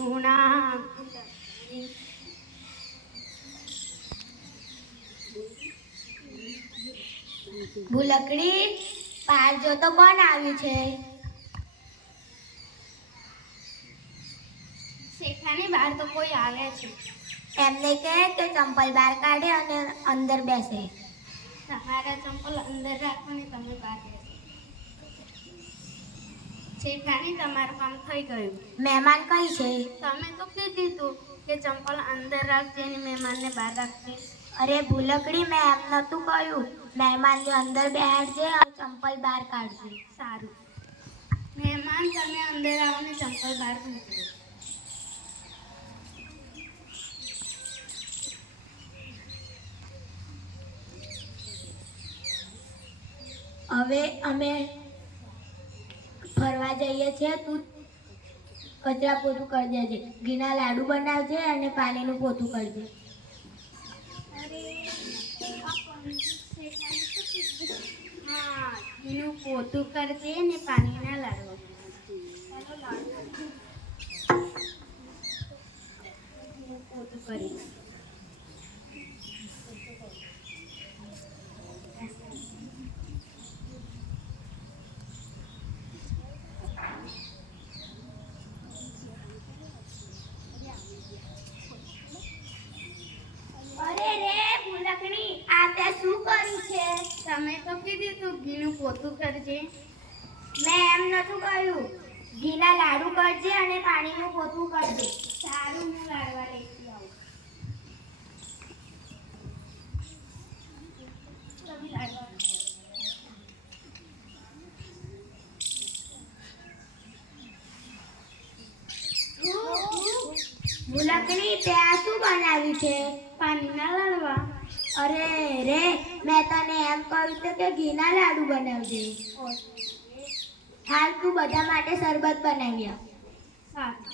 ઉણા ભૂલકડી બહાર જો તો કોણ આવ્યું છે? શેખાની બહાર તો કોઈ આવે છે. એમને કહે કે ચંપલ બહાર કાઢે અને અંદર બેસે. તમારા ચંપલ અંદર રાખો ને તમે બહાર બેસો. શેખાની તમારું કામ થઈ ગયું. મહેમાન કઈ છે? તમે તો કીધું તું કે ચંપલ અંદર રાખજે અને મહેમાનને બહાર રાખજે. અરે ભૂલકડી, મેં એમ નતું કહ્યું. મહેમાનને અંદર બેહાડજે અને ચંપલ બહાર કાઢજે. સારું. મહેમાન તમે અંદર આવો ને ચંપલ બહાર મૂકી. હવે અમે ફરવા જઈએ છીએ. તું કચરા પોતું કરી દેજે. ઘીના લાડુ બનાવજે અને પાણીનું પોતું કરજે. હા, એનું પોતું કરજે ને પાણીના લાડવા પોતું કરી. અરે રે ભૂલકડી, આ તે શું કર્યું છે? તમે તો કીધું તું ઘીનું પોતું કરજે. મેં એમ નતું કહ્યું. ઘીના લાડુ કરજે અને પાણીનું પોતું કરજે. સારું, હું લાડવા લેતી આવું. તમે લાડવા ભૂલકડી, તે આ શું બનાવ્યું છે? પાણીના લાડવા. અરે રે, મેં તને એમ કહ્યું હતું કે ઘીના લાડુ બનાવજે. હાલ તું બધા માટે શરબત બનાવી આવ. સારું.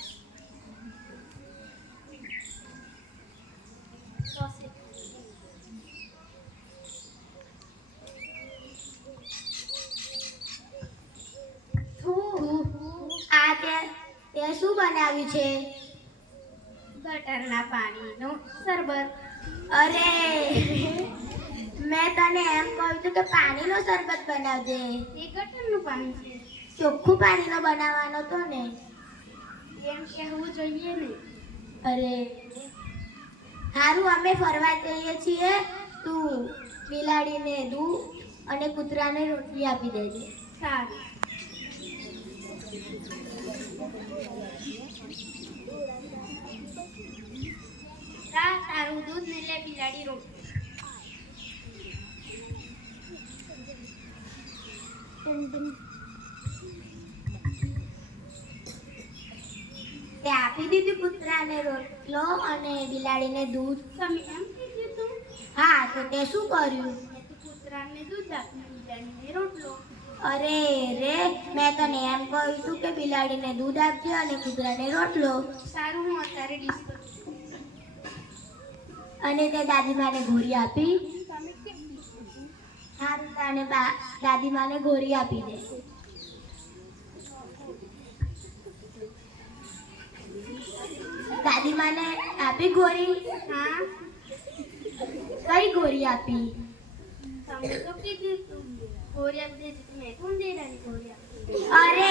આ તે શું બનાવ્યું છે? ગટરના પાણીનું શરબત. અરે મેં તને એમ કહ્યું હતું કે પાણીનો શરબત બનાવજે. એ ગટરનું પાણી છે. ચોખ્ખું પાણીનો બનાવવાનો તો ને. એમ કહેવું જોઈએ ને. અરે સારું, અમે ફરવા જઈએ છીએ. તું બિલાડીને દૂધ અને કૂતરાને રોટલી આપી દેજે. સારું. તારું દૂધ ને લે બિલાડી રોટલી. તે આપી દીધી કૂતરાને રોટલો અને બિલાડીને દૂધ. તમે એમ કીધું તું? હા, તો તે શું કર્યું? મેં તો કૂતરાને દૂધ આપ્યું, બિલાડીને રોટલો. અરે રે, મેં તને એમ કહ્યું હતું કે બિલાડીને દૂધ આપજે અને કૂતરાને રોટલો. સારું, હું અત્યારે ડીશ કરું. અને તે દાદીમાને ઘોરી આપી. તમે કેમ ડીશ કરું? સારું, તને દાદીમાને ઘોરી આપી દે. દાદીમાને આપી ઘોરી? હા. કઈ ઘોરી આપી? તમે તો કીધું તું ગોળી આપી દેજે. મેં કોણ દેડાની ગોળી આપી? અરે